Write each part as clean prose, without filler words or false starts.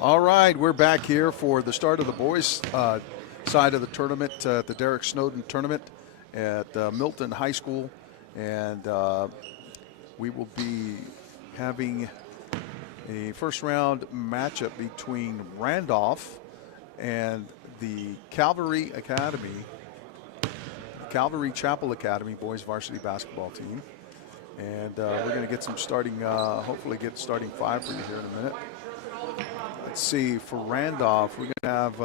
All right, we're back here for the start of the boys' side of the tournament, the Derek Snowden tournament at Milton High School. And we will be having a first round matchup between Randolph and the Calvary Chapel Academy boys varsity basketball team. And we're going to get some starting, hopefully get starting five for you here in a minute. Let's see, for Randolph, we're going to have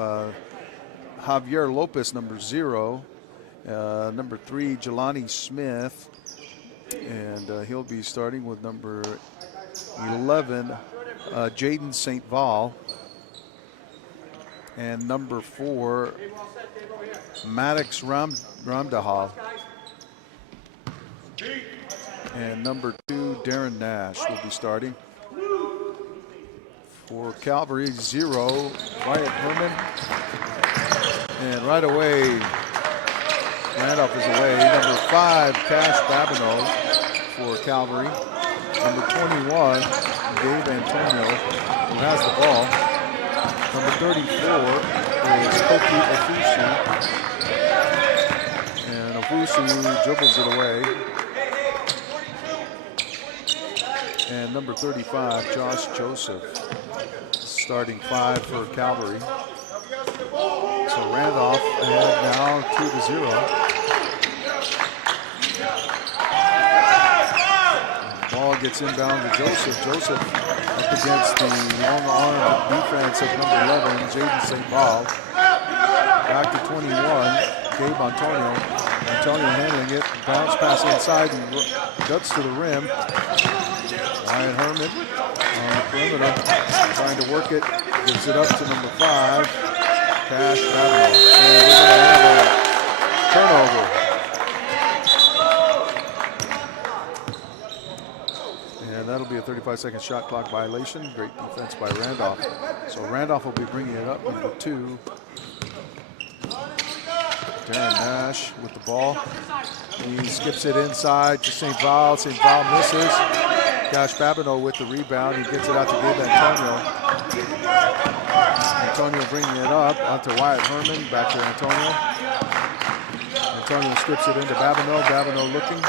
Javier Lopez, number 0, number 3, Jelani Smith, and he'll be starting with number 11, Jaden St. Val, and number 4, Maddox Ramdahal, and number 2, Darren Nash will be starting. For Calvary, 0, Wyatt Herman. And right away, Randolph is away. Number 5, Cash Babineau for Calvary. Number 21, Dave Antonio, who has the ball. Number 34 is Kofi Ofusu. And Ofusu dribbles it away. And number 35, Josh Joseph, starting 5 for Calvary. So Randolph ahead now 2-0. Ball gets inbound to Joseph. Joseph up against the long arm defense of number 11, Jaden St. Paul. Back to 21, Gabe Antonio. Antonio handling it, bounce pass inside and guts to the rim. Ryan Herman on the perimeter, trying to work it, gives it up to number 5, Cash Babineau. And we're going to have a turnover. And that'll be a 35-second shot clock violation. Great defense by Randolph. So Randolph will be bringing it up, number 2. Darren Nash with the ball. He skips it inside to St. Val. St. Val misses. Cash Babineau with the rebound. He gets it out to Gabe Antonio. Antonio bringing it up onto Wyatt Herman. Back to Antonio. Antonio skips it into Babineau. Babineau looking,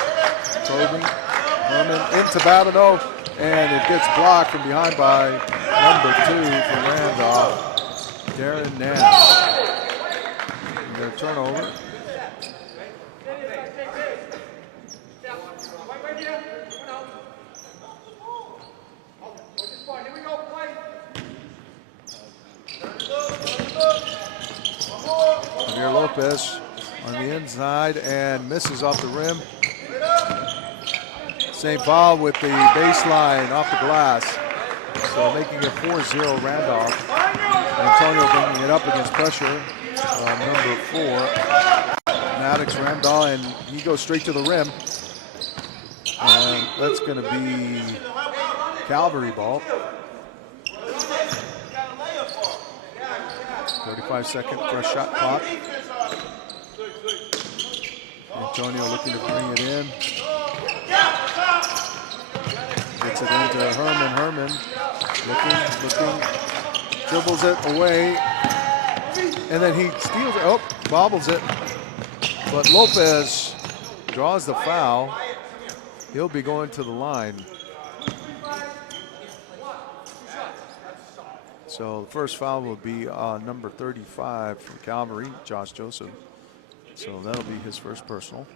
probing. Herman into Babineau. And it gets blocked from behind by number 2 for Randolph, Darren Nash. Their turnover. Javier Lopez on the inside and misses off the rim. St. Paul with the baseline off the glass. So making it 4-0 Randolph. Antonio bringing it up against pressure. Number 4, Maddox Ramdahl, and he goes straight to the rim. And that's going to be Calvary ball. 35-second fresh shot clock. Antonio looking to bring it in. Gets it into Herman. Herman looking, dribbles it away. And then he steals it, bobbles it. But Lopez draws the foul. He'll be going to the line. So the first foul will be on number 35 from Calvary, Josh Joseph. So that'll be his first personal.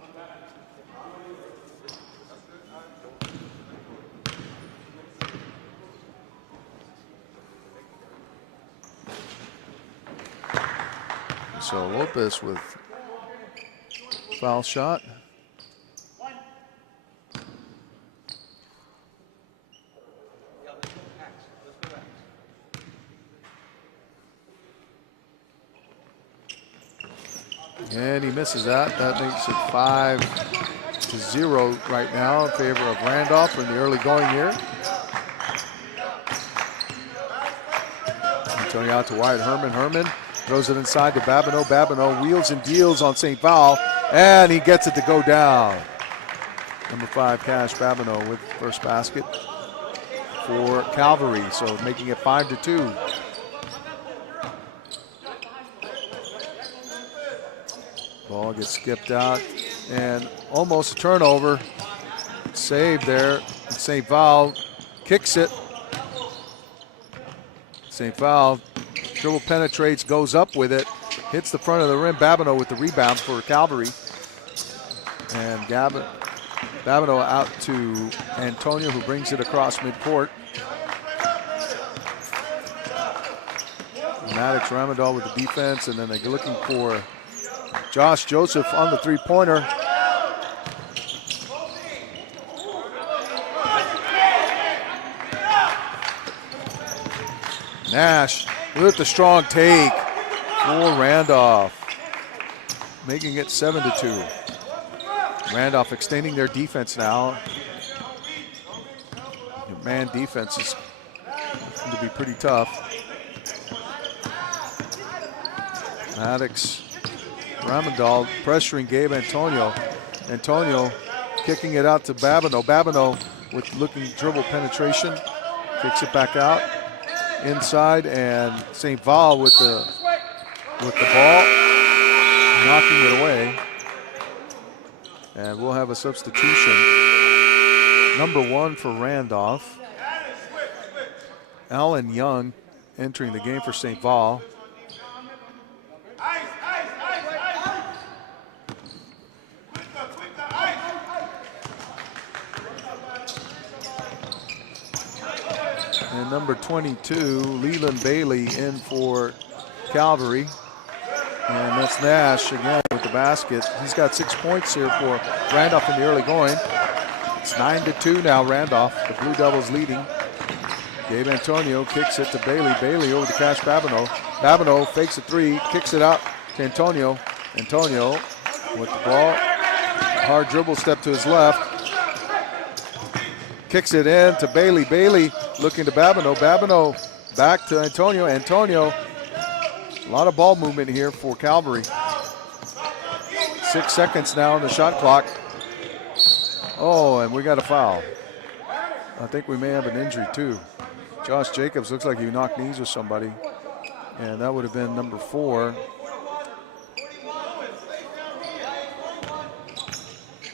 So Lopez with foul shot. And he misses that. That makes it 5-0 right now in favor of Randolph in the early going here. Antonio out to Wyatt Herman. Herman throws it inside to Babineau. Babineau wheels and deals on St. Val, and he gets it to go down. Number 5, Cash Babineau with the first basket. for Calvary, so making it 5-2. Ball gets skipped out and almost a turnover. Saved there. St. Val kicks it. St. Val dribble penetrates, goes up with it, hits the front of the rim. Babineau with the rebound for Calvary. And Babineau out to Antonio, who brings it across midcourt. Maddox Ramadan with the defense, and then they're looking for Josh Joseph on the three-pointer. Nash with the strong take for Randolph, making it 7-2. Randolph extending their defense now. Man defense is going to be pretty tough. Maddox Ramondal pressuring Gabe Antonio. Antonio kicking it out to Babineau. Babineau with looking dribble penetration. Kicks it back out. Inside, and St. Val with the ball, knocking it away. And we'll have a substitution. Number 1 for Randolph. Alan Young entering the game for St. Val. And number 22, Leland Bailey in for Calvary. And that's Nash again with the basket. He's got 6 points here for Randolph in the early going. It's 9-2 now, Randolph. The Blue Devils leading. Gabe Antonio kicks it to Bailey. Bailey over to Cash Babineau. Babineau fakes a three, kicks it out to Antonio. Antonio with the ball. Hard dribble step to his left. Kicks it in to Bailey. Bailey looking to Babineau. Babineau back to Antonio. Antonio, a lot of ball movement here for Calvary. 6 seconds now on the shot clock. Oh, and we got a foul. I think we may have an injury too. Josh Jacobs looks like he knocked knees with somebody. And that would have been number 4.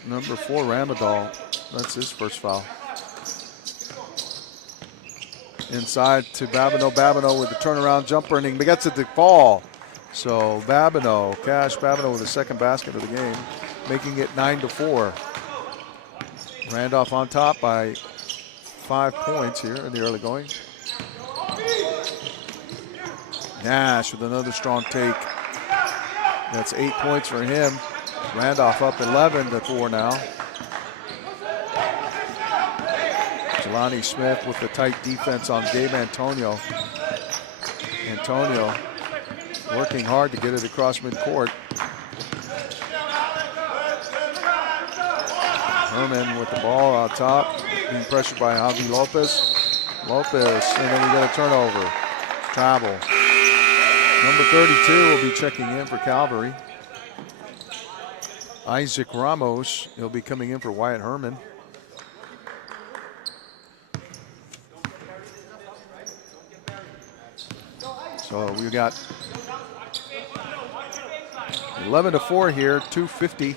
Number 4, Ramadal. That's his first foul. Inside to Babineau. Babineau with the turnaround jumper, and he gets it to fall. So Babineau, Cash Babineau with the second basket of the game, making it 9-4. Randolph on top by 5 points here in the early going. Nash with another strong take. That's 8 points for him. Randolph up 11-4 now. Jelani Smith with the tight defense on Gabe Antonio. Antonio working hard to get it across midcourt. Herman with the ball on top, being pressured by Javi Lopez. Lopez, and then we get a turnover. Travel. Number 32 will be checking in for Calvary. Isaac Ramos, he'll be coming in for Wyatt Herman. So we got 11-4 here, 2:50.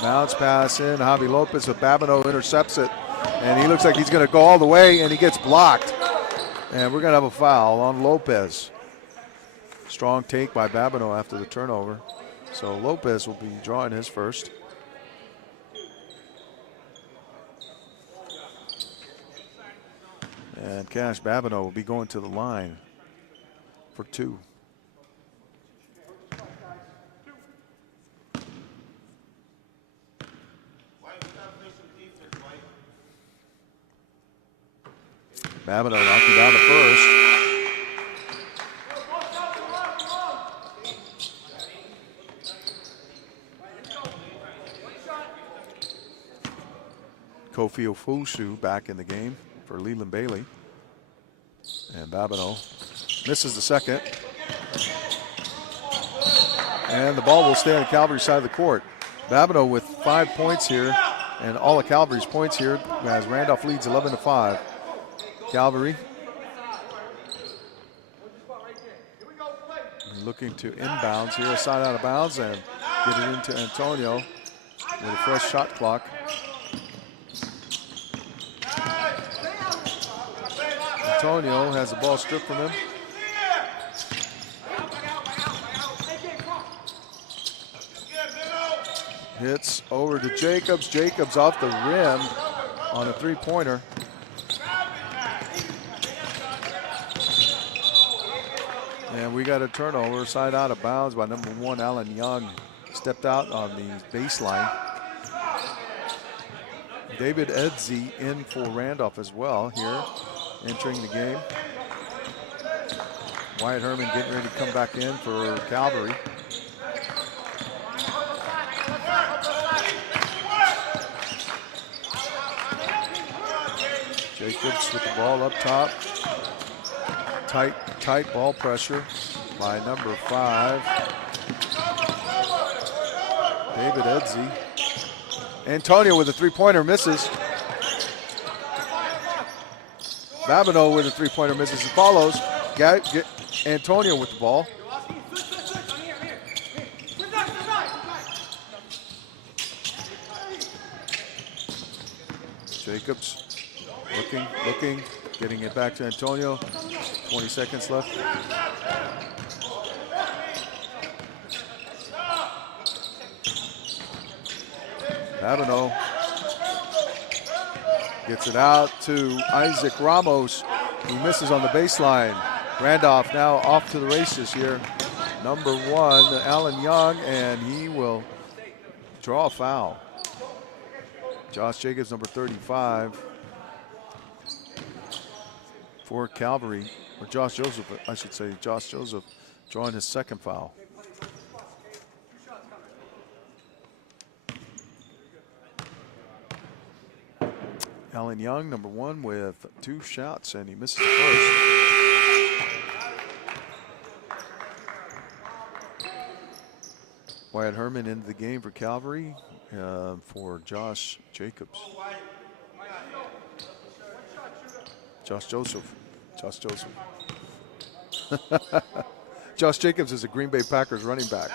Bounce pass in, Javi Lopez with Babineau intercepts it. And he looks like he's gonna go all the way, and he gets blocked. And we're gonna have a foul on Lopez. Strong take by Babineau after the turnover. So Lopez will be drawing his first. And Cash Babineau will be going to the line for 2. Babineau knocking down the first. Kofi Ofosu back in the game for Leland Bailey. And Babineau misses the second. And the ball will stay on the Calvary side of the court. Babineau with 5 points here, and all of Calvary's points here as Randolph leads 11-5. Calvary looking to inbounds here, a side out of bounds, and get it into Antonio with a fresh shot clock. Antonio has the ball stripped from him. Hits over to Jacobs. Jacobs off the rim on a three-pointer. And we got a turnover, side out of bounds by number 1, Alan Young. Stepped out on the baseline. David Edsey in for Randolph as well here, entering the game. Wyatt Herman getting ready to come back in for Calvary. Jacobs with the ball up top. Tight ball pressure by number 5. David Edsey. Antonio with a three-pointer, misses. Babineau with a three-pointer, misses and follows. Antonio with the ball. Jacobs looking, getting it back to Antonio. 20 seconds left. Babineau gets it out to Isaac Ramos, who misses on the baseline. Randolph now off to the races here. Number 1, Alan Young, and he will draw a foul. Josh Jacobs, number 35, for Calvary, or Josh Joseph, I should say. Josh Joseph drawing his second foul. Alan Young, number 1, with 2 shots, and he misses the first. Wyatt Herman into the game for Calvary for Josh Jacobs. Josh Joseph. Josh Jacobs is a Green Bay Packers running back.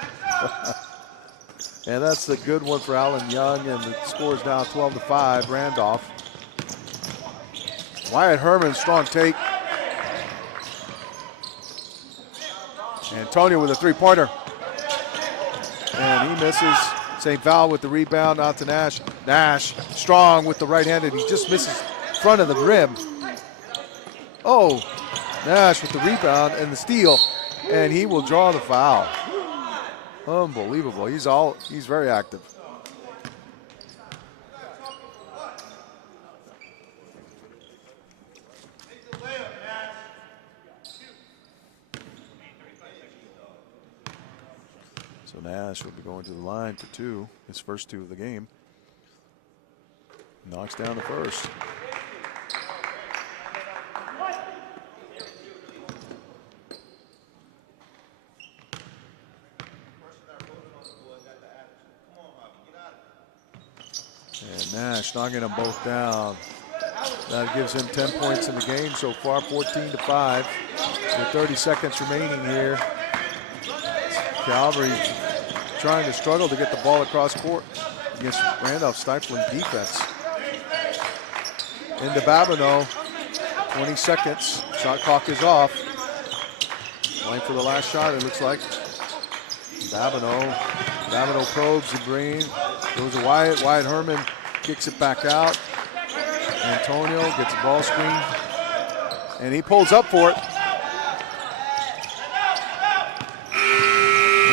And that's a good one for Alan Young, and the score is now 12-5, Randolph. Wyatt Herman, strong take. Antonio with a three-pointer. And he misses. St. Val with the rebound out to Nash. Nash, strong with the right-handed. He just misses front of the rim. Oh, Nash with the rebound and the steal. And he will draw the foul. Unbelievable. He's very active. So Nash will be going to the line for 2, his first 2 of the game. Knocks down the first. And Nash knocking them both down. That gives him 10 points in the game so far, 14-5. With 30 seconds remaining here. Calvary trying to struggle to get the ball across court against Randolph's stifling defense. Into Babineau, 20 seconds, shot clock is off. Going for the last shot, it looks like. Babineau probes the green, goes to Wyatt. Wyatt Herman kicks it back out. Antonio gets a ball screen, and he pulls up for it.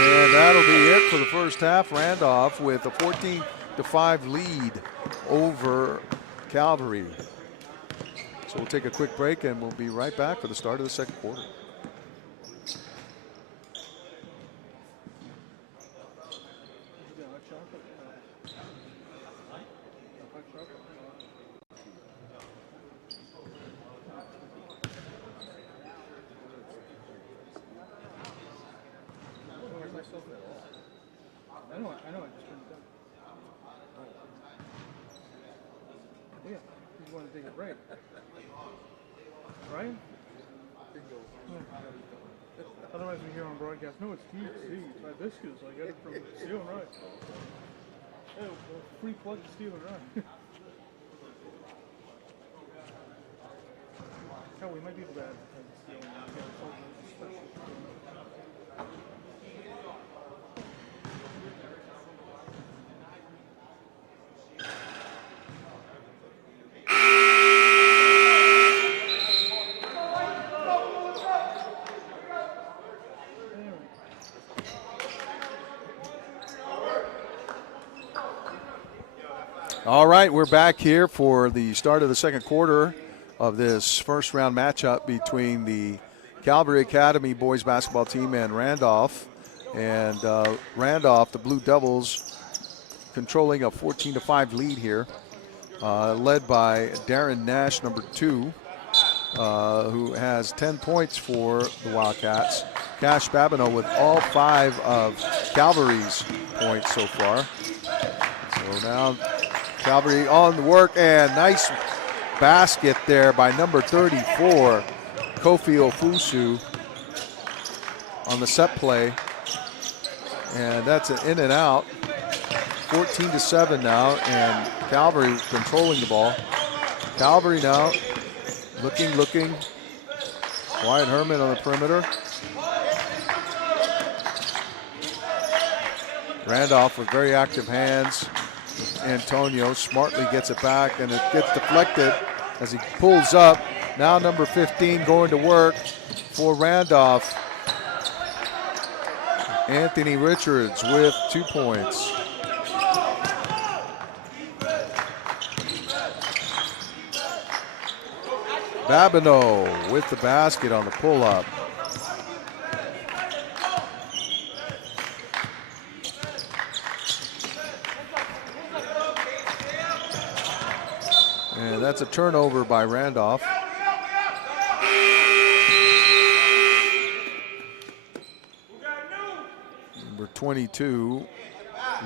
And that'll be it for the first half. Randolph with a 14-5 lead over Calvary. So we'll take a quick break and we'll be right back for the start of the second quarter. want to take a break. Right? Otherwise we hear on broadcast, no, it's Steve, hibiscus. I got it from Steel and Rye. Hey, well, free plug to Steel and Rye. Hell, we might be able to advertise Steel and Rye. Get ourselves a special. All right, we're back here for the start of the second quarter of this first round matchup between the Calvary Academy boys basketball team and Randolph. And Randolph, the Blue Devils, controlling a 14-5 lead here, led by Darren Nash, number 2, who has 10 points for the Wildcats. Cash Babineau with all 5 of Calvary's points so far. So now Calvary on the work, and nice basket there by number 34, Kofi Ofusu, on the set play. And that's an in and out. 14-7 now, and Calvary controlling the ball. Calvary now looking. Wyatt Herman on the perimeter. Randolph with very active hands. Antonio smartly gets it back, and it gets deflected as he pulls up. Now number 15 going to work for Randolph. Anthony Richards with 2 points. Babineau with the basket on the pull-up. And that's a turnover by Randolph. Number 22,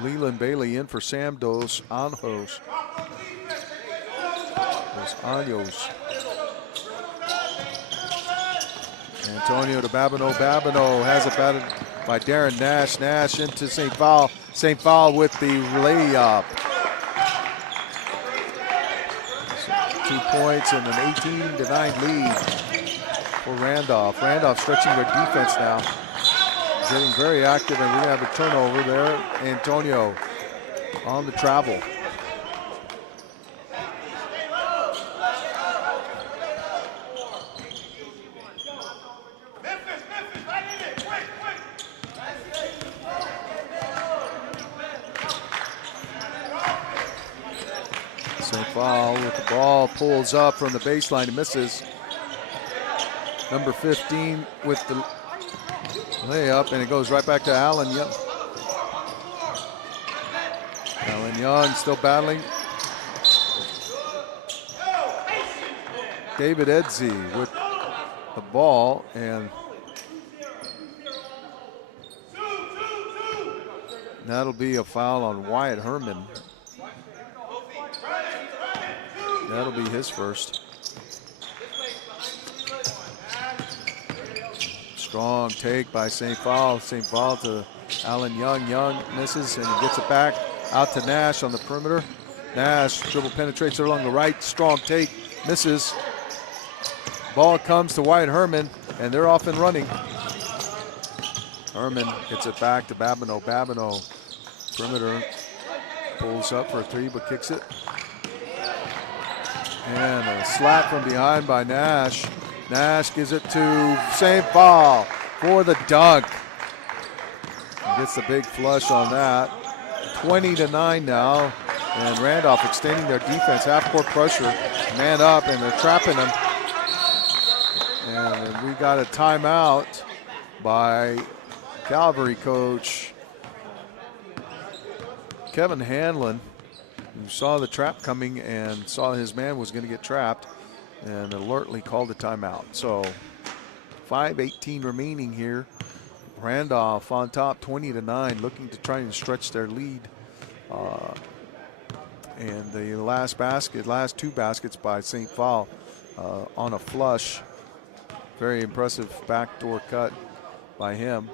Leland Bailey in for Sam Dos Anjos. Antonio to Babineau. Babineau has it batted by Darren Nash. Nash into St. Paul. St. Paul with the layup. 2 points and an 18-9 lead for Randolph. Randolph stretching their defense now. Getting very active, and we're going to have a turnover there. Antonio on the travel. St. Paul with the ball, pulls up from the baseline and misses. Number 15 with the layup, and it goes right back to Allen Young. Allen Young still battling. David Edsey with the ball, and that'll be a foul on Wyatt Herman. That'll be his first. Strong take by St. Paul. St. Paul to Allen Young. Young misses, and he gets it back out to Nash on the perimeter. Nash dribble penetrates along the right. Strong take, misses. Ball comes to Wyatt Herman, and they're off and running. Herman gets it back to Babineau. Babineau, perimeter, pulls up for a 3, but kicks it. And a slap from behind by Nash. Nash gives it to St. Paul for the dunk. He gets the big flush on that. 20-9 now, and Randolph extending their defense. Half-court pressure, man up, and they're trapping him. And we got a timeout by Calvary coach Kevin Hanlon, who saw the trap coming and saw his man was going to get trapped, and alertly called a timeout. So 5:18 remaining here. Randolph on top 20-9, looking to try and stretch their lead. And the last two baskets by St. Paul on a flush. Very impressive backdoor cut by him.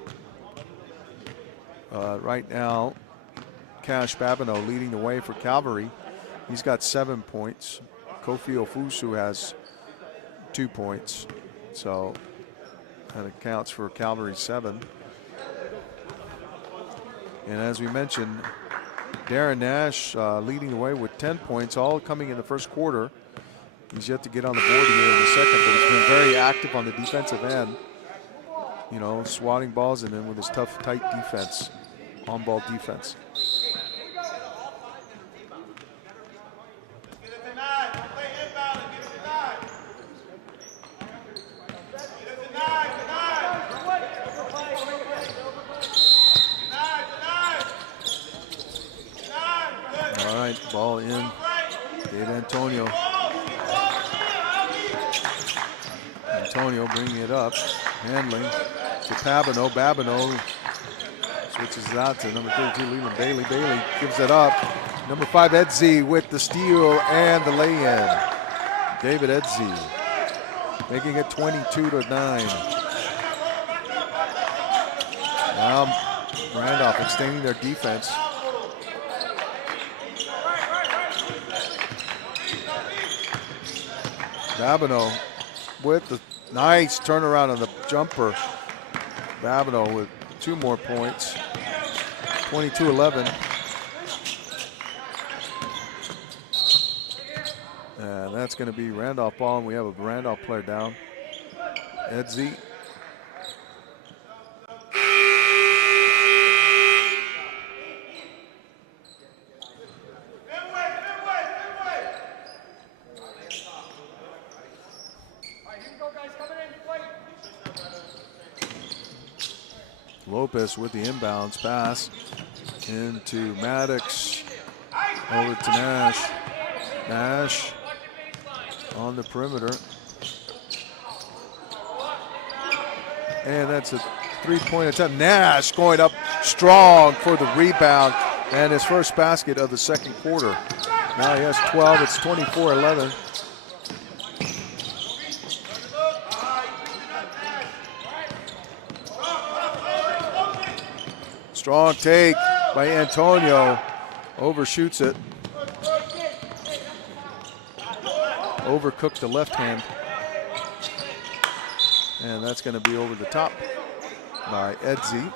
Right now, Cash Babineau leading the way for Calvary. He's got 7 points. Kofi Ofusu has 2 points. So that accounts for Calvary's 7. And as we mentioned, Darren Nash leading the way with 10 points, all coming in the first quarter. He's yet to get on the board here in the second, but he's been very active on the defensive end. You know, swatting balls and then with his tough, tight defense, on-ball defense. All right, ball in. Dave Antonio. Antonio bringing it up, handling to Babineau. Babineau switches it out to number 32, Leland Bailey. Bailey gives it up. Number 5, Edzi with the steal and the lay-in. David Edzi making it 22-9. Now Randolph extending their defense. Babineau with the nice turnaround on the jumper. Babineau with 2 more points. 22-11. And that's going to be Randolph ball, and we have a Randolph player down. Edzi. Lopez with the inbounds pass into Maddox, over to Nash. Nash on the perimeter. And that's a 3-point attempt. Nash going up strong for the rebound and his first basket of the second quarter. Now he has 12, it's 24-11. Strong take by Antonio, overshoots it. Overcooked the left hand. And that's going to be over the top by Edzi.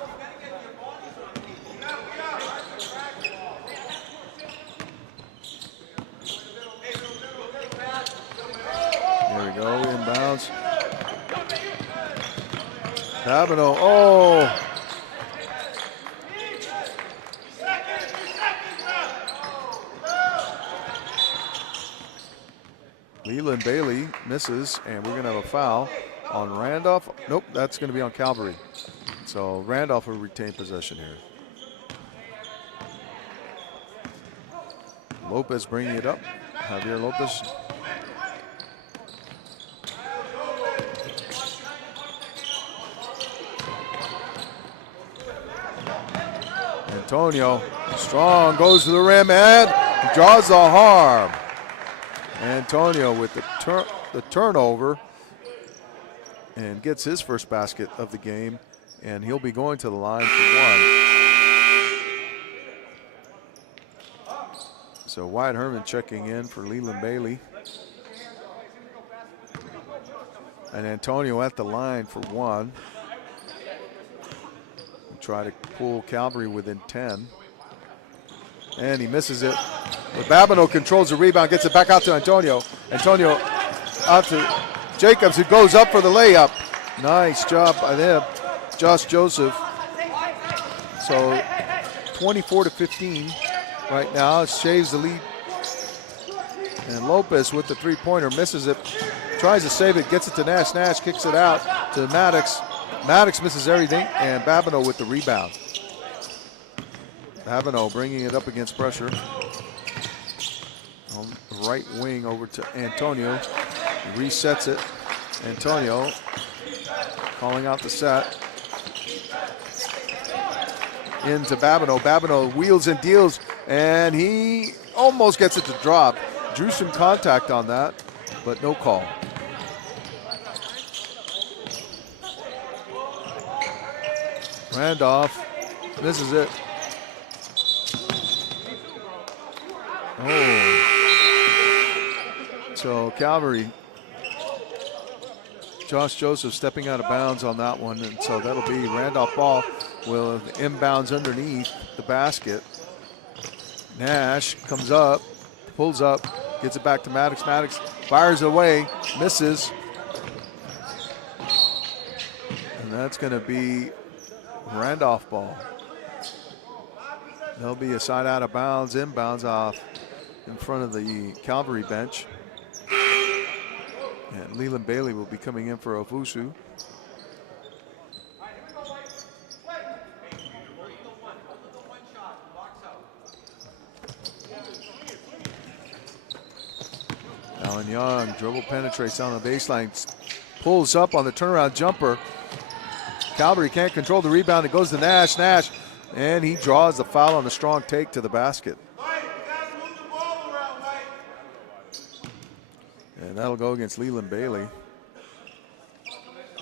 There we go, inbounds. Babineau, oh! Leland Bailey misses, and we're going to have a foul on Randolph. Nope, that's going to be on Calvary. So Randolph will retain possession here. Lopez bringing it up. Javier Lopez. Antonio, strong, goes to the rim and draws the harm. Antonio with the turnover and gets his first basket of the game, and he'll be going to the line for 1. So Wyatt Herman checking in for Leland Bailey. And Antonio at the line for 1. We'll try to pull Calvary within 10. And he misses it. But Babineau controls the rebound, gets it back out to Antonio. Antonio out to Jacobs, who goes up for the layup. Nice job by them. Josh Joseph. So 24-15 right now. Shaves the lead. And Lopez with the 3-pointer misses it. Tries to save it, gets it to Nash. Nash kicks it out to Maddox. Maddox misses everything, and Babineau with the rebound. Babineau bringing it up against pressure. On the right wing over to Antonio. He resets it. Antonio calling out the set. Into Babineau. Babineau wheels and deals, and he almost gets it to drop. Drew some contact on that, but no call. Randolph, this is it. Oh. So Calvary, Josh Joseph stepping out of bounds on that one, and so that'll be Randolph ball with inbounds underneath the basket. Nash comes up, pulls up, gets it back to Maddox. Maddox fires away, misses. And that's going to be Randolph ball. There'll be a side out of bounds, inbounds off in front of the Calvary bench. And Leland Bailey will be coming in for Owusu. Alan Young dribble penetrates down the baseline, pulls up on the turnaround jumper. Calvary can't control the rebound. It goes to Nash. Nash, and he draws the foul on the strong take to the basket. And that'll go against Leland Bailey.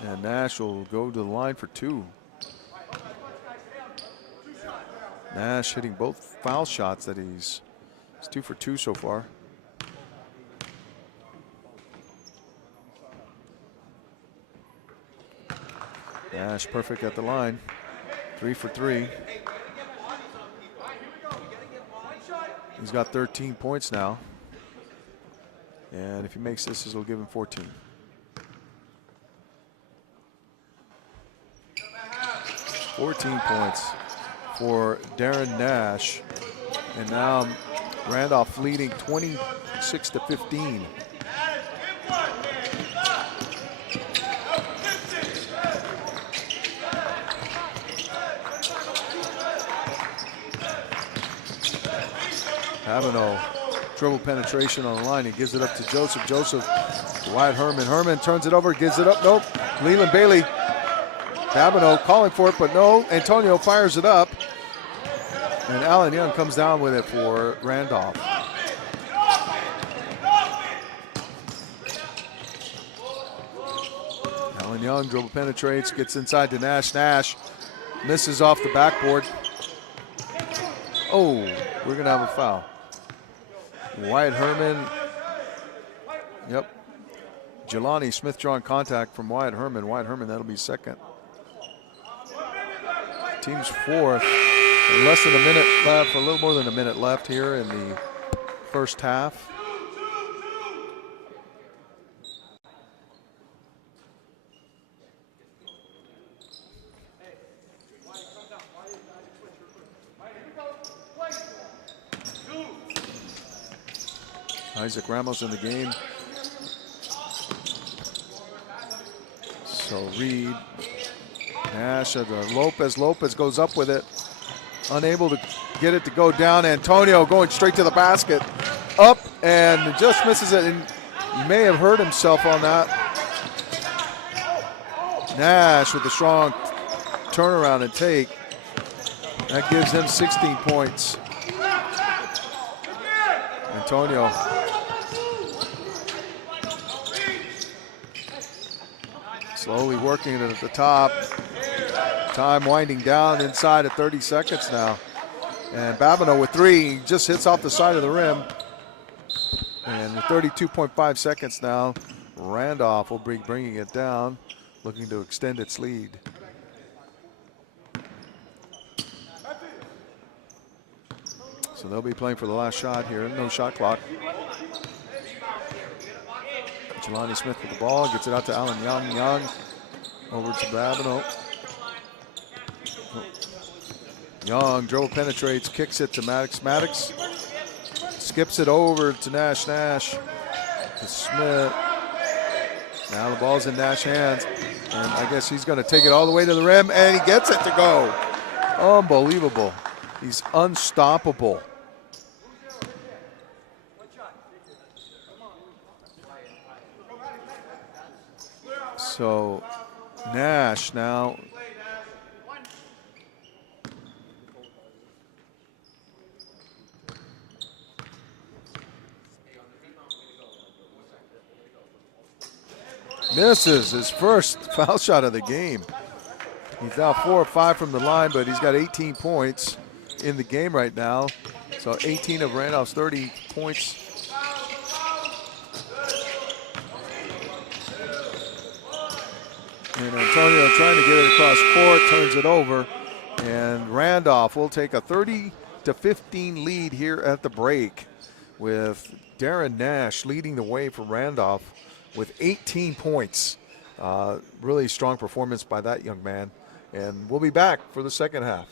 And Nash will go to the line for two. Nash hitting both foul shots that he's 2 for 2 so far. Nash perfect at the line, 3 for 3. He's got 13 points now. And if he makes this, it'll give him 14. Points for Darren Nash. And now Randolph leading 26-15. Havano, dribble penetration on the line. He gives it up to Joseph. Joseph, Wyatt Herman. Herman turns it over, gives it up. Nope. Leland Bailey. Havano calling for it, but no. Antonio fires it up. And Alan Young comes down with it for Randolph. Alan Young dribble penetrates, gets inside to Nash. Nash misses off the backboard. Oh, we're going to have a foul. Wyatt Herman. Yep. Jelani Smith drawing contact from Wyatt Herman. Wyatt Herman, that'll be second. Team's fourth. Less than a minute left, a little more than a minute left here in the first half. Isaac Ramos in the game. So Reed, Nash, Lopez. Lopez goes up with it. Unable to get it to go down. Antonio going straight to the basket. Up and just misses it. And he may have hurt himself on that. Nash with a strong turnaround and take. That gives him 16 points. Antonio. Slowly working it at the top. Time winding down inside of 30 seconds now. And Babineau with three, just hits off the side of the rim. And with 32.5 seconds now, Randolph will be bringing it down, looking to extend its lead. So they'll be playing for the last shot here, no shot clock. Jelani Smith with the ball, gets it out to Alan Young. Young over to Babineau. Young dribble penetrates, kicks it to Maddox. Maddox skips it over to Nash. Nash to Smith. Now the ball's in Nash's hands. And I guess he's going to take it all the way to the rim, and he gets it to go. Unbelievable. He's unstoppable. So Nash now. Misses his first foul shot of the game. He's now 4 or 5 from the line, but he's got 18 points in the game right now. So 18 of Randolph's 30 points. And Antonio trying to get it across court, turns it over. And Randolph will take a 30-15 lead here at the break, with Darren Nash leading the way for Randolph with 18 points. Really strong performance by that young man. And we'll be back for the second half.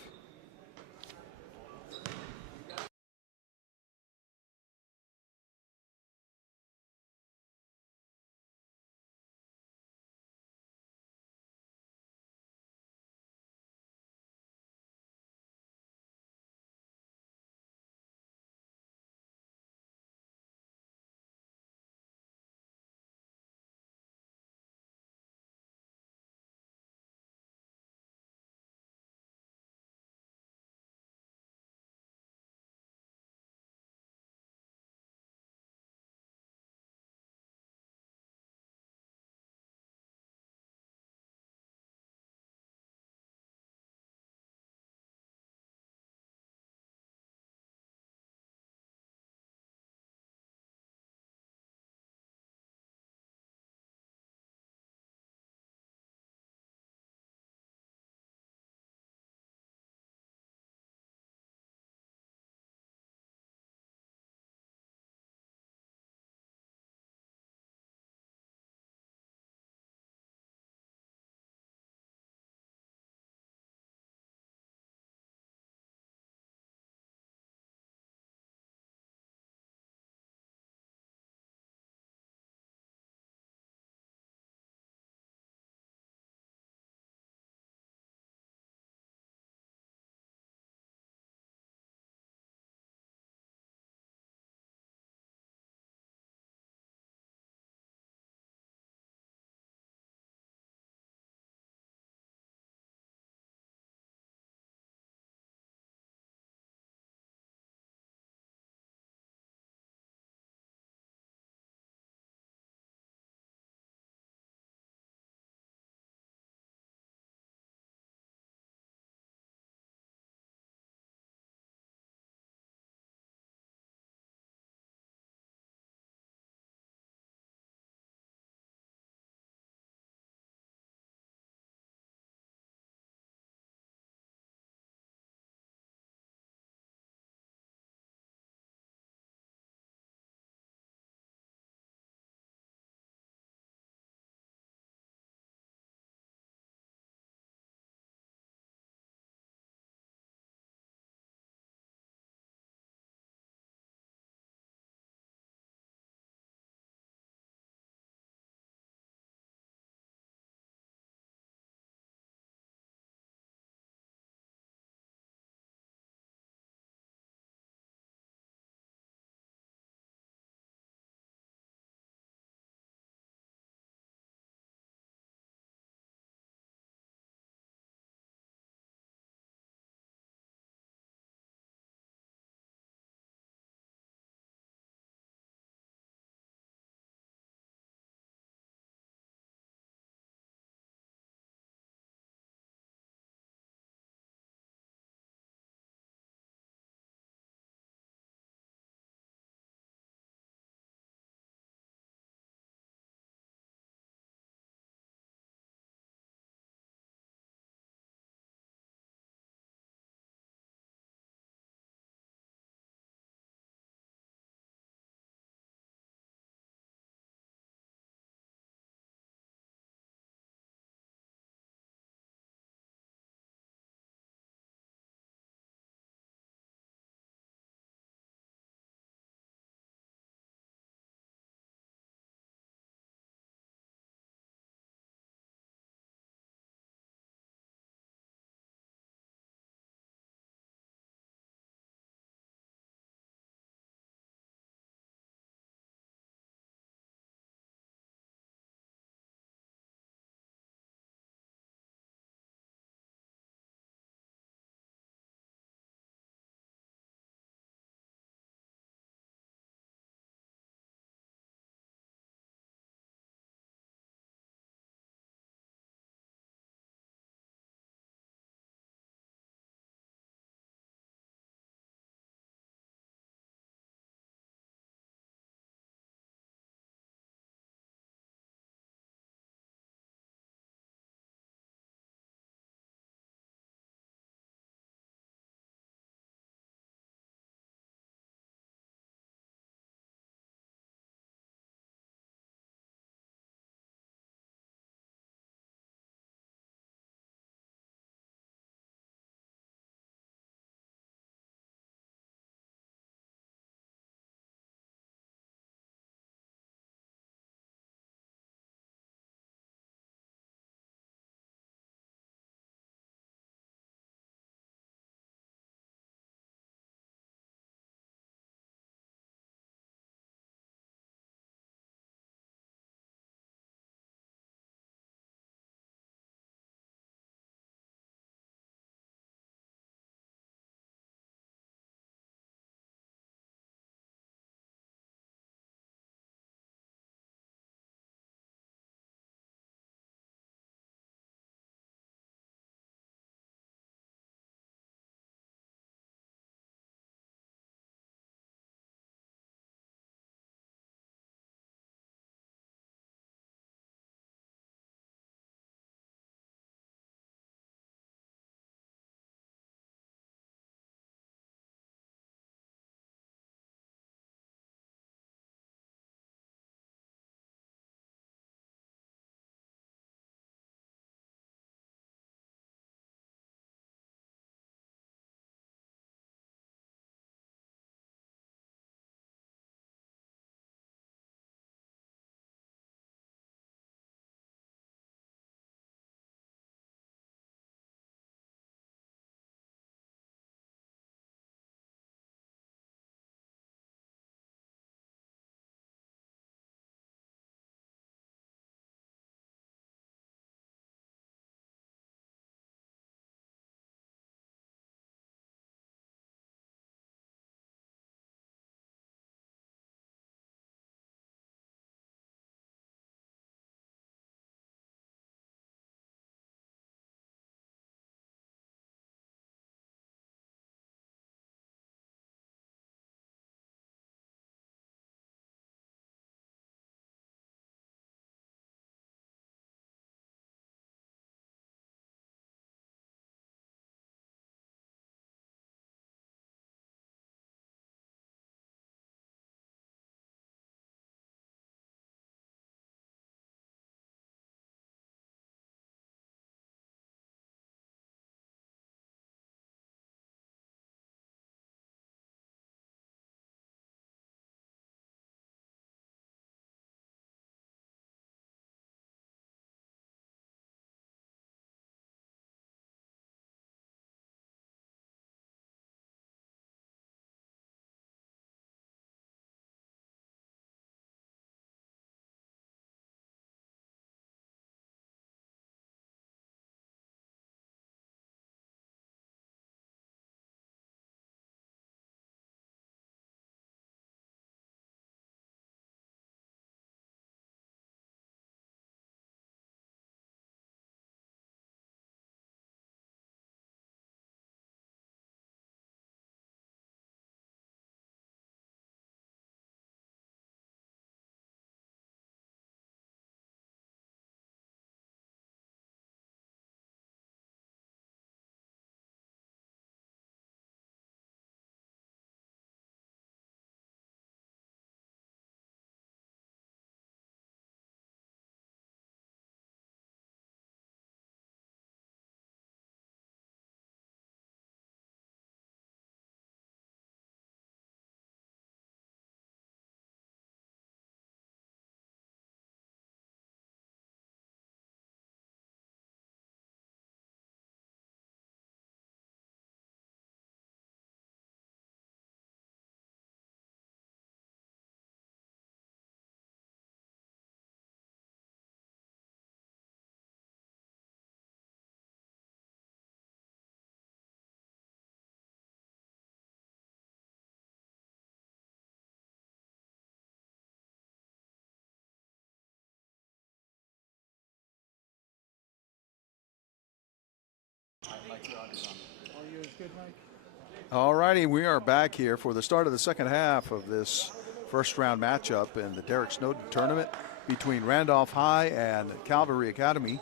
All righty, we are back here for the start of the second half of this first round matchup in the Derek Snowden tournament between Randolph High and Calvary Academy.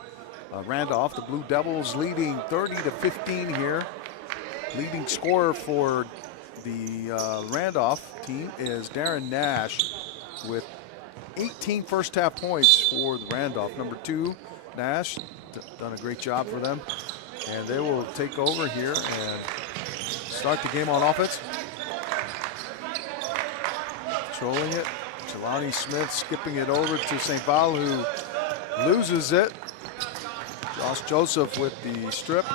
Randolph, the Blue Devils, leading 30-15 here. Leading scorer for the Randolph team is Darren Nash with 18 first half points for the Randolph. Number 2, Nash, done a great job for them. And they will take over here and start the game on offense. Controlling it. Jelani Smith skipping it over to St. Val, who loses it. Josh Joseph with the strip.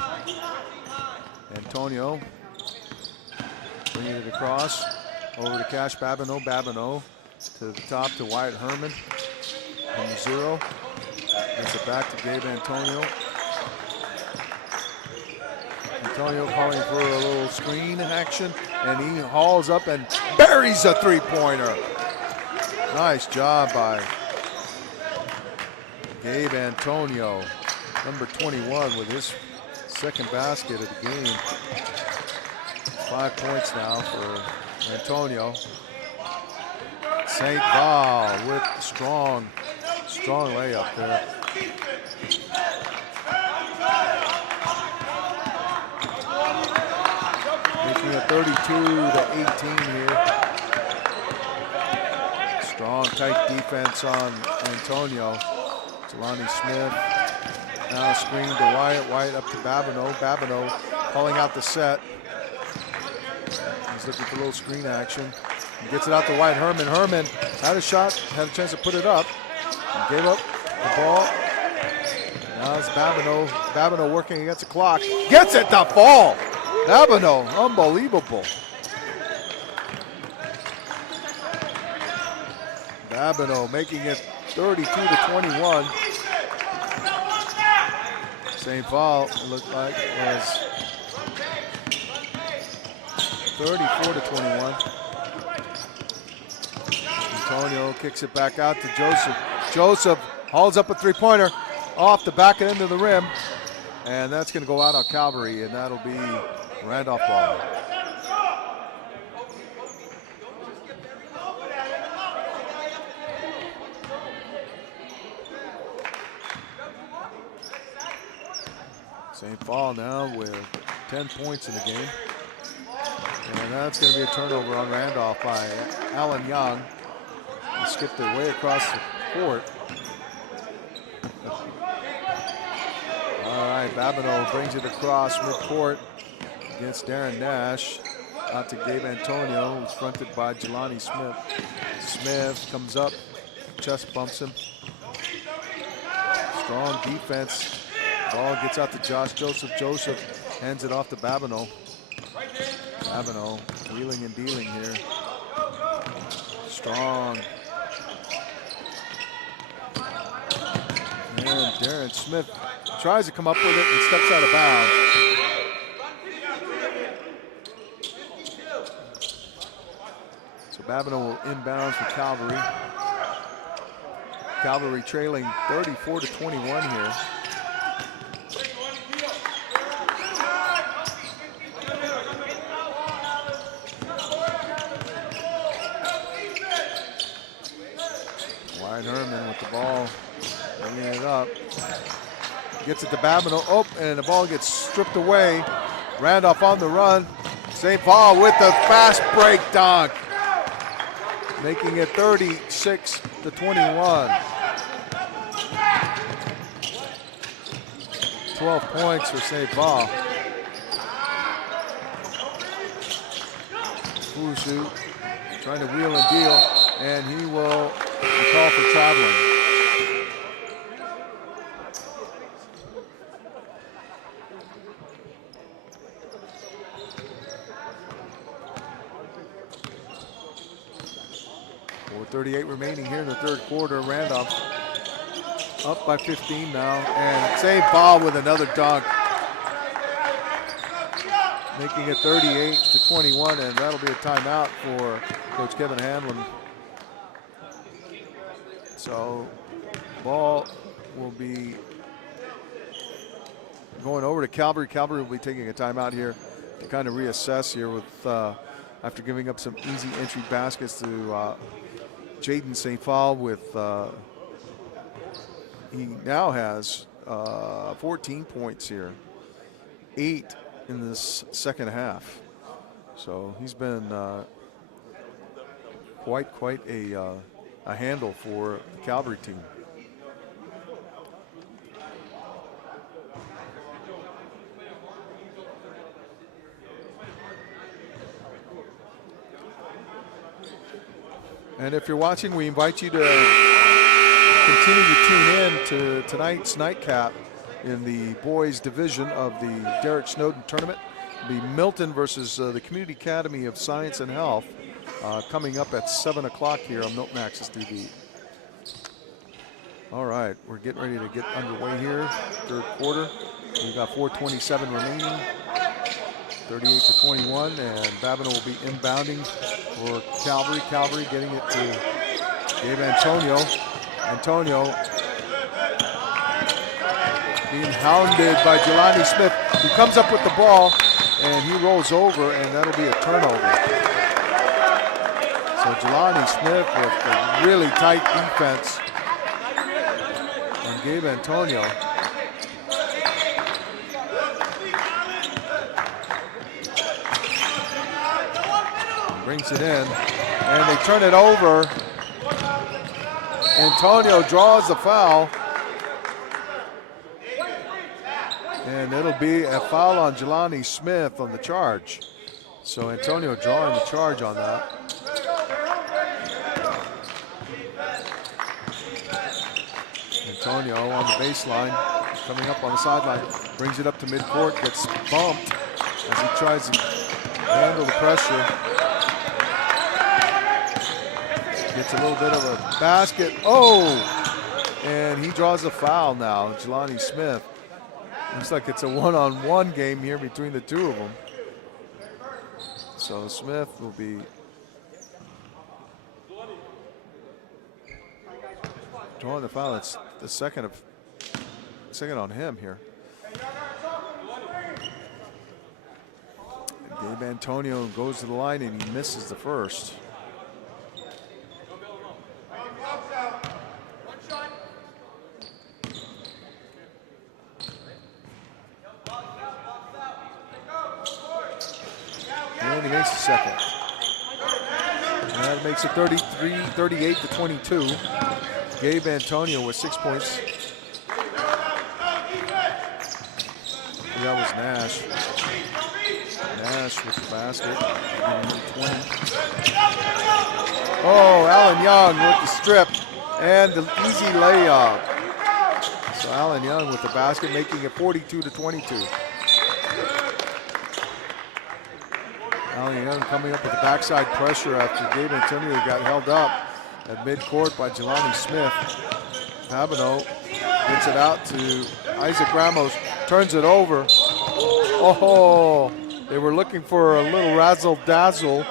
Antonio bringing it across over to Cash Babineau. Babineau to the top to Wyatt Herman. Number 0. Gets it back to Gabe Antonio. Antonio calling for a little screen action, and he hauls up and buries a three-pointer. Nice job by Gabe Antonio, number 21, with his second basket of the game. 5 points now for Antonio. St. Val with strong layup there. Making it 32-18 here. Strong, tight defense on Antonio. Jelani Smith now screen to Wyatt. Wyatt up to Babineau. Babineau calling out the set. He's looking for a little screen action. He gets it out to Wyatt Herman. Herman had a shot, had a chance to put it up. He gave up the ball. Now it's Babineau. Babineau working against the clock. Gets it to fall. Babineau, unbelievable. Babineau making it 32-21. St. Paul, it looked like, was 34-21. Antonio kicks it back out to Joseph. Joseph hauls up a three-pointer off the back end of the rim. And that's going to go out on Calvary, and that'll be Randolph ball. St. Paul now with 10 points in the game. And that's going to be a turnover on Randolph by Alan Young. He skipped it way across the court. All right, Babineau brings it across midcourt against Darren Nash. Out to Gabe Antonio, who's fronted by Jelani Smith. Smith comes up, chest bumps him. Strong defense. Ball gets out to Josh Joseph. Joseph hands it off to Babineau. Babineau wheeling and dealing here. Strong. And Darren Smith tries to come up with it and steps out of bounds. So Babineau will inbounds for Calvary. Calvary trailing 34-21 here. Wyatt Herman with the ball, bringing it up. Gets it to Babineau. Oh, and the ball gets stripped away. Randolph on the run. St. Paul with the fast break dunk. Making it 36-21. 12 points for St. Paul. Fusu trying to wheel and deal, and he will be called for traveling. .38 remaining here in the third quarter. Randolph up by 15 now, and St. Paul with another dunk, making it 38-21, and that'll be a timeout for Coach Kevin Hanlon. So ball will be going over to Calvary. Calvary will be taking a timeout here to kind of reassess here with after giving up some easy entry baskets to Jaden St. Paul with he now has 14 points here, 8 in this second half. So he's been quite a handle for the Calvary team. And if you're watching, we invite you to continue to tune in to tonight's nightcap in the boys division of the Derek Snowden tournament. It'll be Milton versus the Community Academy of Science and Health coming up at 7 o'clock here on Milton Access TV. All right, we're getting ready to get underway here, third quarter. We've got 4:27 remaining, 38-21, and Babineau will be inbounding for Calvary. Calvary getting it to Gabe Antonio. Antonio being hounded by Jelani Smith. He comes up with the ball, and he rolls over, and that'll be a turnover. So Jelani Smith with a really tight defense on Gabe Antonio. Brings it in, and they turn it over. Antonio draws the foul, and it'll be a foul on Jelani Smith on the charge. So Antonio drawing the charge on that. Antonio on the baseline, coming up on the sideline, brings it up to midcourt, gets bumped as he tries to handle the pressure. Gets a little bit of a basket. Oh! And he draws a foul now, Jelani Smith. Looks like it's a one-on-one game here between the two of them. So Smith will be drawing the foul. It's the second on him here. And Gabe Antonio goes to the line and he misses the first. And he makes the second. And that makes it 38-22. Gabe Antonio with 6 points. That was Nash. Nash with the basket. 20. Oh, Allen Young with the strip and the easy layup. So Allen Young with the basket, making it 42-22. Allen Young coming up with the backside pressure after Gabe Antonio got held up at midcourt by Jelani Smith. Babineau gets it out to Isaac Ramos, turns it over. Oh, they were looking for a little razzle-dazzle,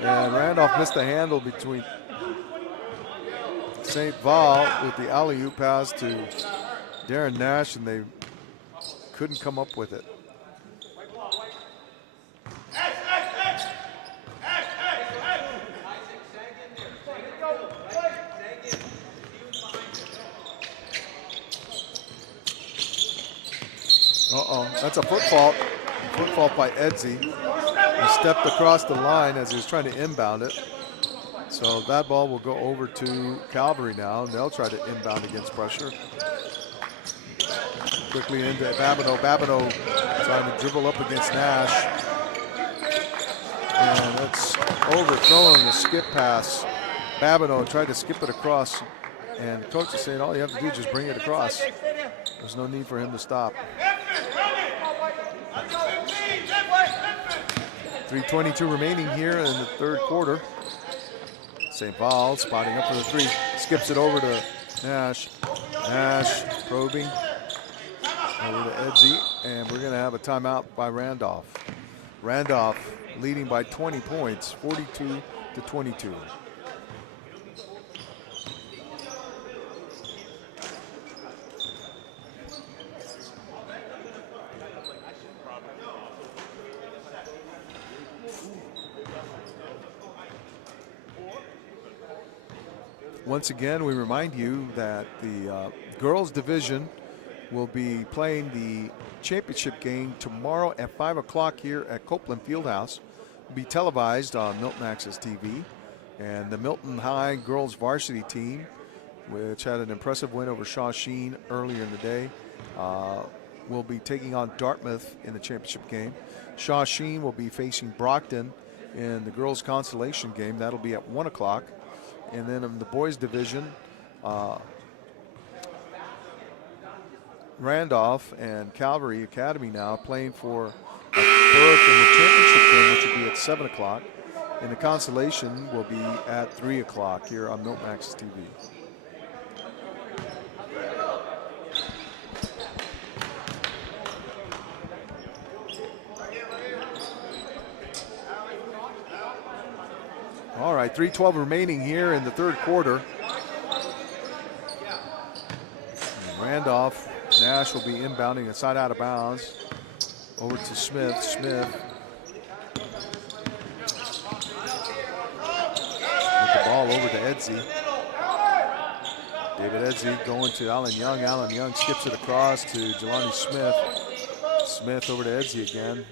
and Randolph missed the handle between St. Val with the alley-oop pass to Darren Nash, and they couldn't come up with it. That's a foot fault. Foot fault by Edsy. He stepped across the line as he was trying to inbound it. So that ball will go over to Calvary now, and they'll try to inbound against pressure. Quickly into Babineau. Babineau trying to dribble up against Nash. And that's overthrown the skip pass. Babineau tried to skip it across, and the coach is saying all you have to do is just bring it across. There's no need for him to stop. 3:22 remaining here in the third quarter. St. Paul spotting up for the three. Skips it over to Nash. Nash probing over to Edsy, and we're going to have a timeout by Randolph. Randolph leading by 20 points, 42-22. once again, we remind you that the girls division will be playing the championship game tomorrow at 5 o'clock here at Copeland Fieldhouse. It will be televised on Milton Access TV. And the Milton High girls varsity team, which had an impressive win over Shaw Sheen earlier in the day, will be taking on Dartmouth in the championship game. Shaw Sheen will be facing Brockton in the girls consolation game. That'll be at 1 o'clock. And then in the boys division, Randolph and Calvary Academy now playing for a berth in the championship game, which will be at 7 o'clock. And the consolation will be at 3 o'clock here on Milton Access TV. All right, 3:12 remaining here in the third quarter. And Randolph, Nash will be inbounding inside out of bounds. Over to Smith. Smith with the ball over to Edsey. David Edsey going to Alan Young. Alan Young skips it across to Jelani Smith. Smith over to Edsey again.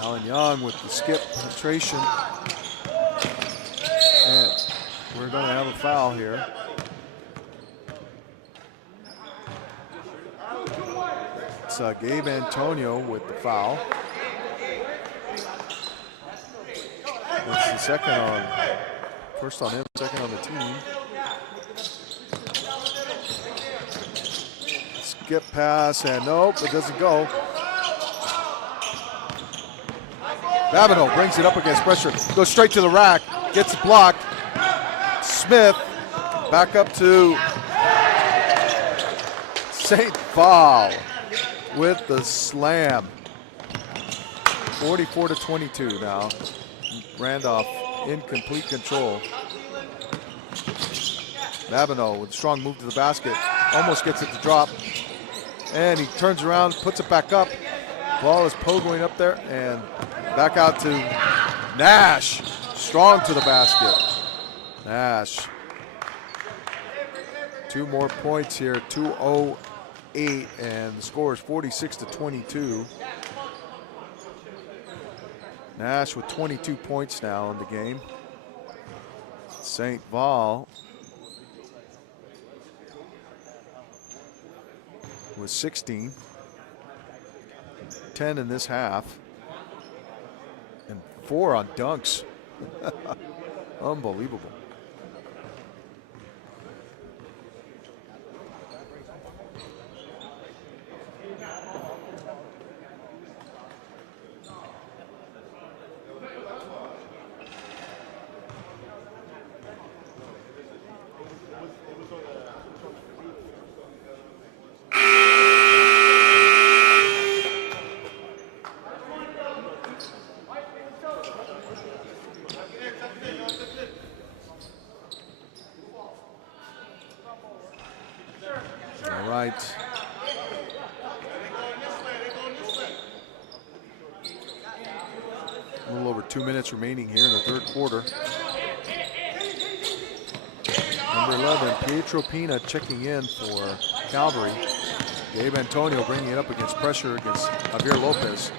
Alan Young with the skip penetration. And we're going to have a foul here. It's Gabe Antonio with the foul. It's the second on, first on him, second on the team. Skip pass, and nope, it doesn't go. Babineau brings it up against pressure, goes straight to the rack, gets blocked. Smith back up to St. Paul with the slam. 44-22 now. Randolph in complete control. Babineau with a strong move to the basket, almost gets it to drop. And he turns around, puts it back up. Ball is pogoing up there and back out to Nash. Strong to the basket. Nash. 2 more points here, 2:08, and the score is 46-22. Nash with 22 points now in the game. St. Paul with 16. 10 in this half. And 4 on dunks. Unbelievable. A little over 2 minutes remaining here in the third quarter. Number 11, Pietro Pina checking in for Calvary. Gabe Antonio bringing it up against pressure against Javier Lopez.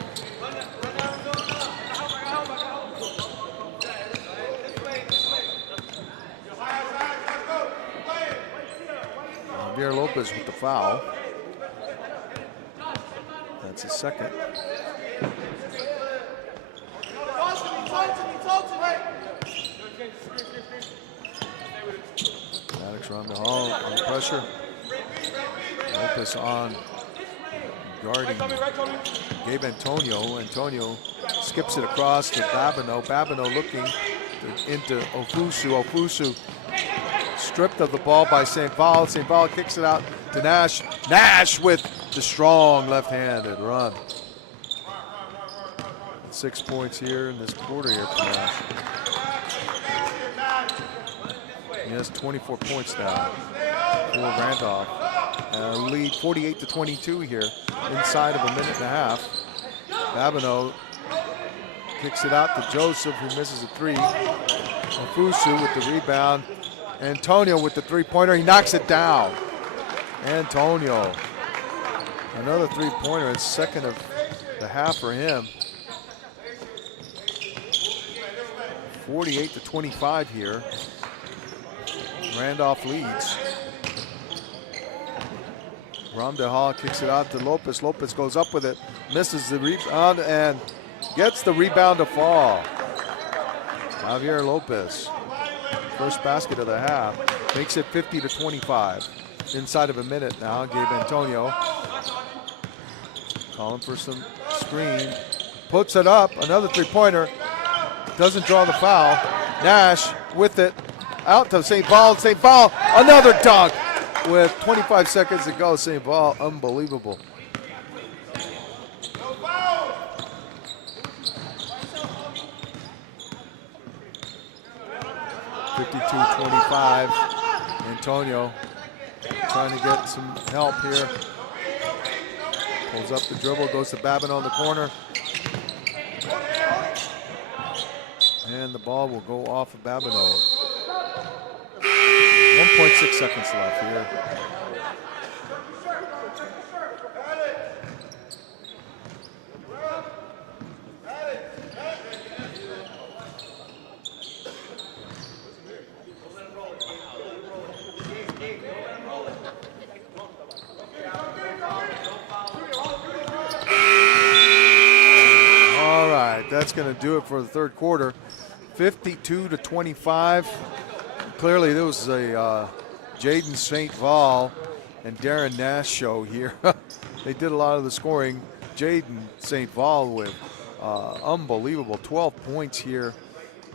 Javier Lopez with the foul. That's his second. Maddox around the hall, under pressure. Lopez on guarding Gabe Antonio. Antonio skips it across to Babineau. Babineau looking into Ofusu. Ofusu stripped of the ball by St. Paul. St. Paul kicks it out to Nash. Nash with the strong left-handed run. 6 points here in this quarter here for Nash. He has 24 points now for Randolph. Lead 48-22 here inside of a minute and a half. Babineau kicks it out to Joseph, who misses a three. Ofusu with the rebound. Antonio with the three-pointer. He knocks it down. Antonio. Another three-pointer. It's second of the half for him. 48-25 here. Randolph leads. Ramdehal kicks it out to Lopez. Lopez goes up with it, misses the rebound, and gets the rebound to fall. Javier Lopez, first basket of the half, makes it 50-25. Inside of a minute now, Gabe Antonio calling for some screen. Puts it up, another three-pointer. Doesn't draw the foul. Nash with it, out to St. Paul. St. Paul, another dunk with 25 seconds to go. St. Paul, unbelievable. (52-25). Antonio trying to get some help here. Pulls up the dribble, goes to Babin on the corner. And the ball will go off of Babineau. 1.6 seconds left here. All right, that's going to do it for the third quarter. 52-25. Clearly, there was a Jaden St. Paul and Darren Nash show here. They did a lot of the scoring. Jaden St. Paul with unbelievable 12 points here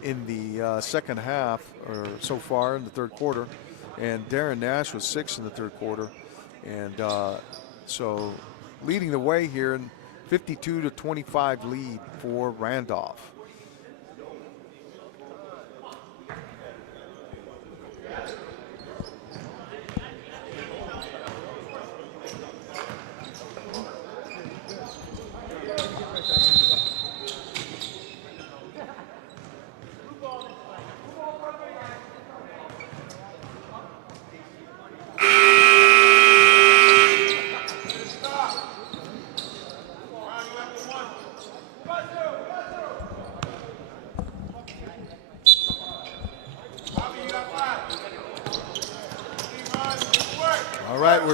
in the second half, or so far in the third quarter. And Darren Nash was 6 in the third quarter. And so leading the way here in 52-25 lead for Randolph.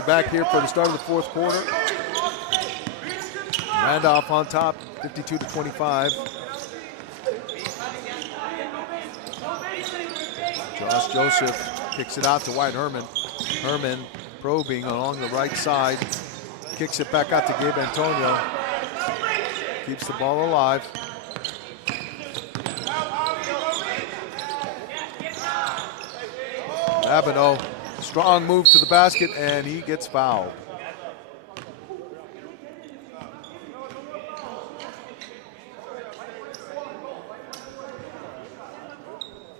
Back here for the start of the fourth quarter. Randolph on top, 52-25. Josh Joseph kicks it out to Wyatt Herman. Herman probing along the right side. Kicks it back out to Gabe Antonio. Keeps the ball alive. Babineau. Strong move to the basket, and he gets fouled.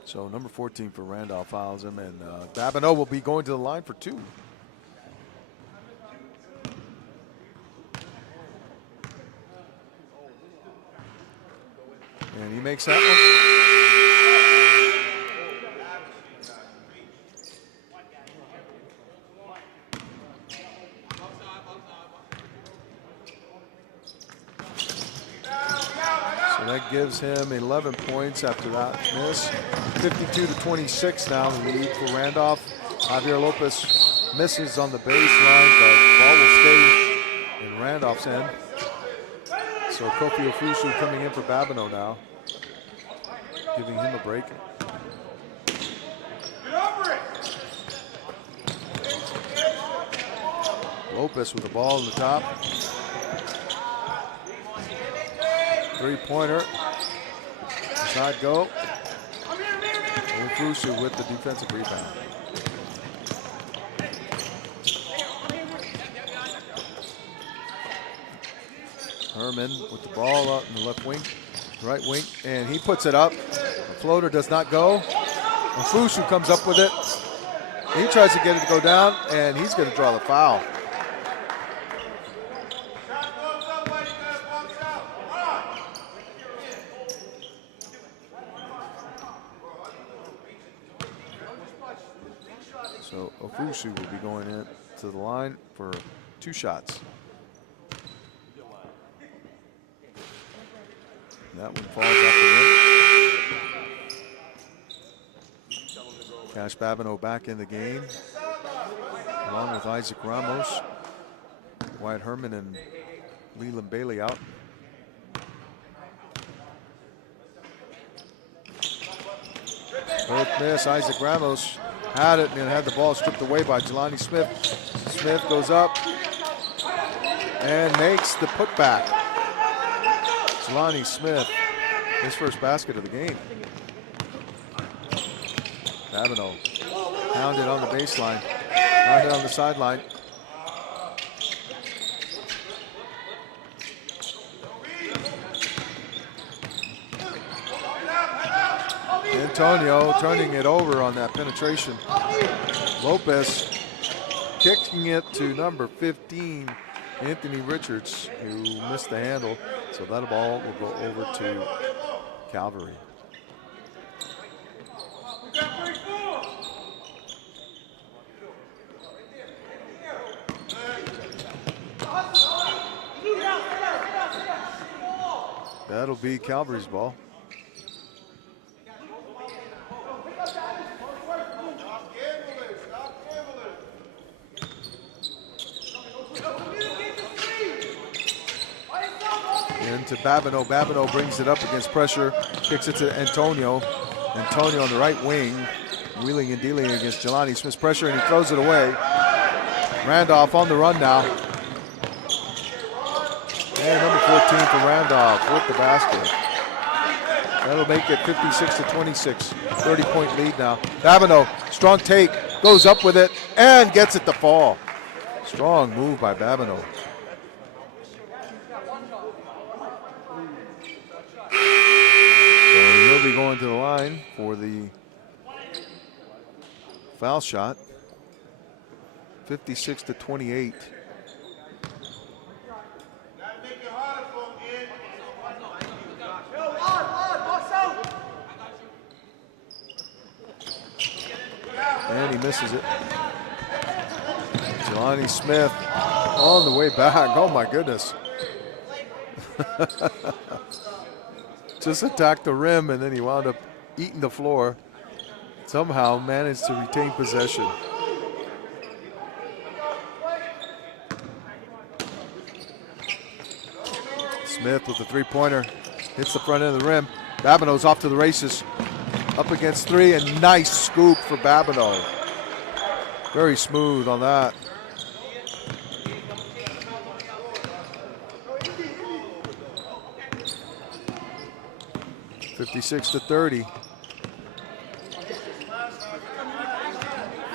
So number 14 for Randolph fouls him, and Babineau will be going to the line for 2. And he makes that one. That gives him 11 points after that miss. 52-26 now the lead for Randolph. Javier Lopez misses on the baseline, but the ball will stay in Randolph's end. So Kofi Ofusu coming in for Babineau now, giving him a break. Lopez with the ball on the top. Three-pointer, does not go. Ofusu with the defensive rebound. Herman with the ball up in the left wing, right wing, and he puts it up. The floater does not go. Ofusu comes up with it. He tries to get it to go down, and he's going to draw the foul. So Ofusu will be going in to the line for 2 shots. That one falls out the rim. Cash Babineau back in the game, along with Isaac Ramos, Wyatt Herman, and Leland Bailey out. Both miss. Isaac Ramos had it and had the ball stripped away by Jelani Smith. Smith goes up and makes the putback. Jelani Smith, his first basket of the game. Babineau pounded on the baseline, pounded on the sideline. Antonio turning it over on that penetration. Lopez kicking it to number 15, Anthony Richards, who missed the handle. So that ball will go over to Calvary. That'll be Calvary's ball. Into Babineau. Babineau brings it up against pressure, kicks it to Antonio. Antonio on the right wing, wheeling and dealing against Jelani Smith's pressure, and he throws it away. Randolph on the run now. And number 14 for Randolph with the basket. That'll make it 56-26, 30-point lead now. Babineau, strong take, goes up with it, and gets it to fall. Strong move by Babineau. So he'll be going to the line for the foul shot. 56-28. And he misses it. Jelani Smith on the way back. Oh my goodness. Just attacked the rim and then he wound up eating the floor. Somehow managed to retain possession. Smith with the three-pointer. Hits the front end of the rim. Babineau's off to the races. Up against three, and nice scoop for Babineau. Very smooth on that. (56-30).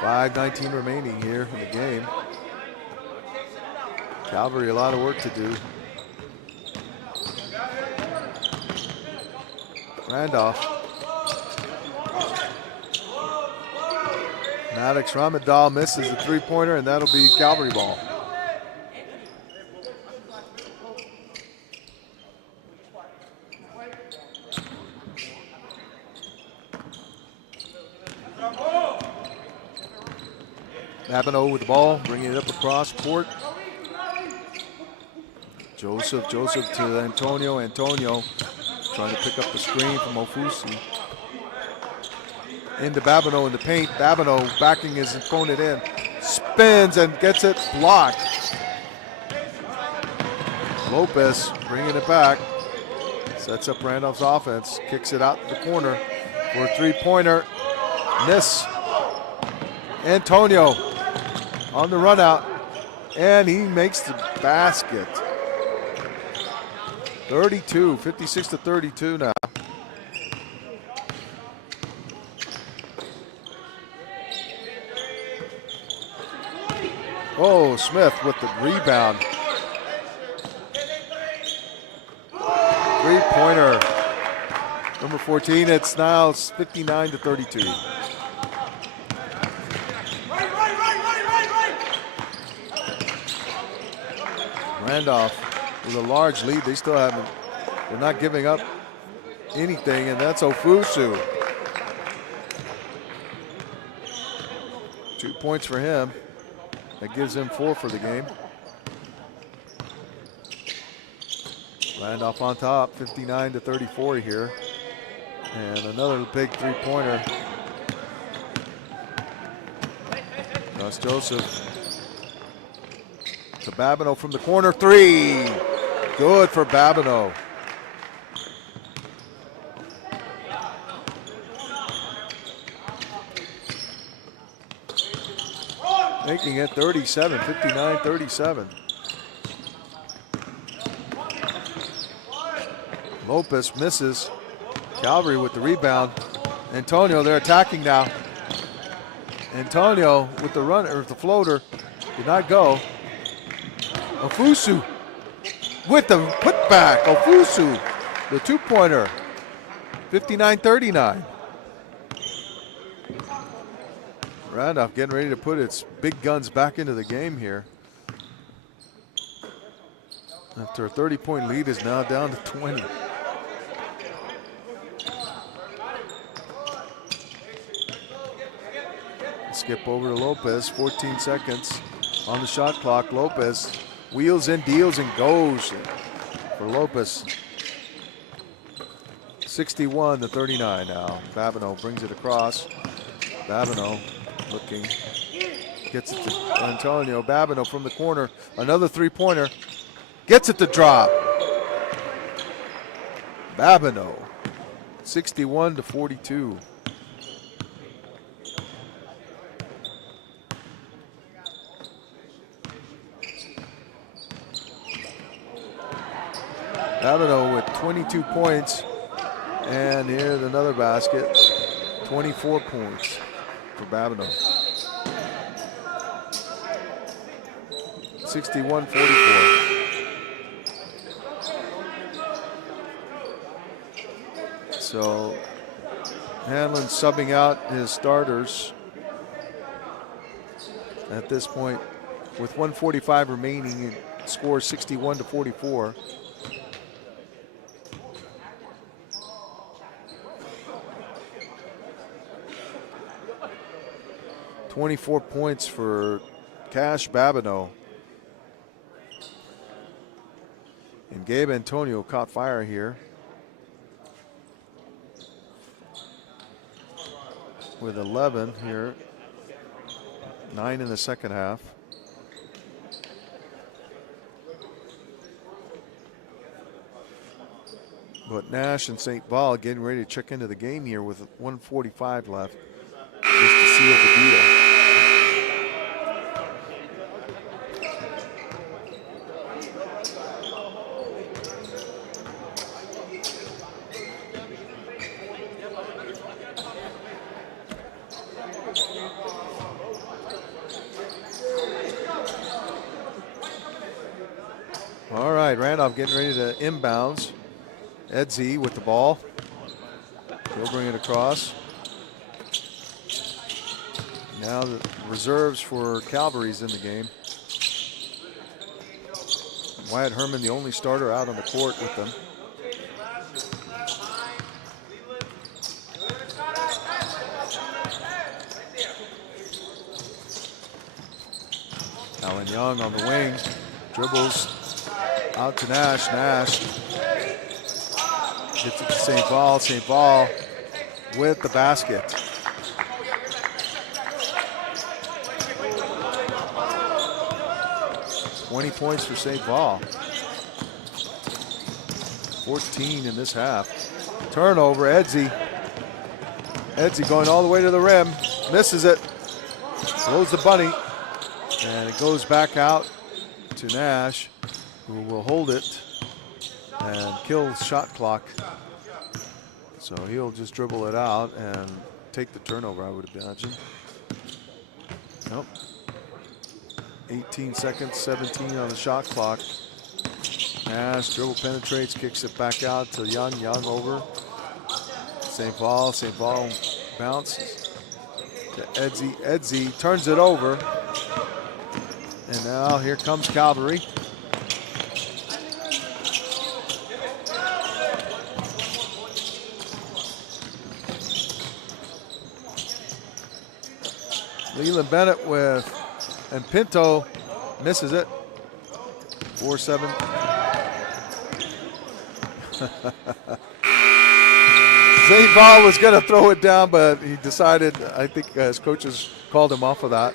5:19 remaining here in the game. Calvary, a lot of work to do. Randolph. Maddox Ramadal misses the three-pointer, and that'll be Calvary ball. Babineau with the ball, bringing it up across court. Joseph to Antonio. Antonio trying to pick up the screen from Ofusu. Into Babineau in the paint. Babineau backing his opponent in. Spins and gets it blocked. Lopez bringing it back. Sets up Randolph's offense. Kicks it out to the corner for a three-pointer. Miss. Antonio on the run out. And he makes the basket. 56-32 now. Oh, Smith with the rebound. Three-pointer. Number 14, it's now 59-32. Randolph with a large lead. They still haven't, they're not giving up anything, and that's Ofusu. 2 points for him. That gives him 4 for the game. Randolph on top, 59-34 here. And another big three-pointer. Gus Joseph to Babineau from the corner, 3. Good for Babineau. Making it 37, 59-37. Lopez misses. Calvary with the rebound. Antonio, they're attacking now. Antonio with the run, or the floater, did not go. Ofusu with the putback. Ofusu, the two-pointer. 59-39. Randolph getting ready to put its big guns back into the game here. After a 30-point lead is now down to 20. Skip over to Lopez, 14 seconds on the shot clock. Lopez wheels in, deals, and goes for Lopez. 61-39 now. Babineau brings it across. Babineau looking, gets it to Antonio. Babineau from the corner, another three-pointer. Gets it to drop. Babineau, 61-42. Babineau with 22 points, and here's another basket. 24 points for Babineau. 61-44. So Hanlon subbing out his starters at this point. With 1:45 remaining, it scores 61-44. .24 points for Cash Babineau. And Gabe Antonio caught fire here with 11 here. 9 in the second half. But Nash and St. Paul getting ready to check into the game here with 1:45 left, just to seal the deal. All right, Randolph getting ready to inbounds. Edzy with the ball. He'll bring it across. Now the reserves for Calvary's in the game. Wyatt Herman, the only starter out on the court with them. Alan Young on the wing. Dribbles out to Nash. Nash gets it to St. Paul. St. Paul with the basket. .20 points for St. Paul. 14 in this half. Turnover, Edzy. Edzy going all the way to the rim. Misses it. Throws the bunny. And it goes back out to Nash, who will hold it and kill shot clock. So he'll just dribble it out and take the turnover, I would imagine. Nope. 18 seconds, 17 on the shot clock. Nash dribble penetrates, kicks it back out to Young. Young over. St. Paul. St. Paul bounces to Edzy. Edzy turns it over. And now here comes Calvary. Leland Bennett and Pinto misses it. 4-7. St. Paul was going to throw it down, but he decided, I think his coaches called him off of that.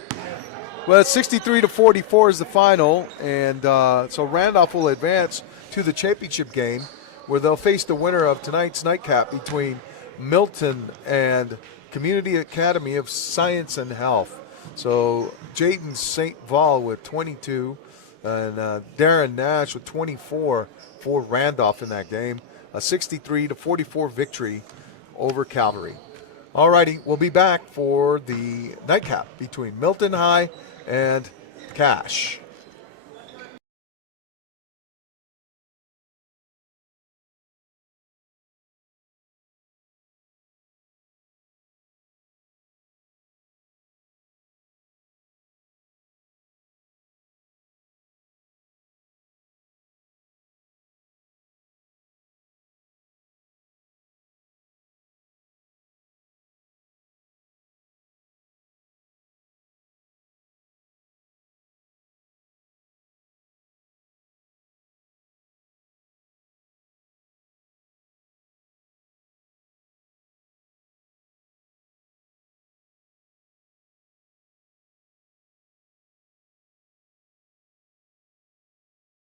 Well, 63-44 is the final, and so Randolph will advance to the championship game where they'll face the winner of tonight's nightcap between Milton and Community Academy of Science and Health. So Jayden St. Paul with 22 and Darren Nash with 24 for Randolph in that game. A 63-44 victory over Calvary. All righty, we'll be back for the nightcap between Milton High and Cash.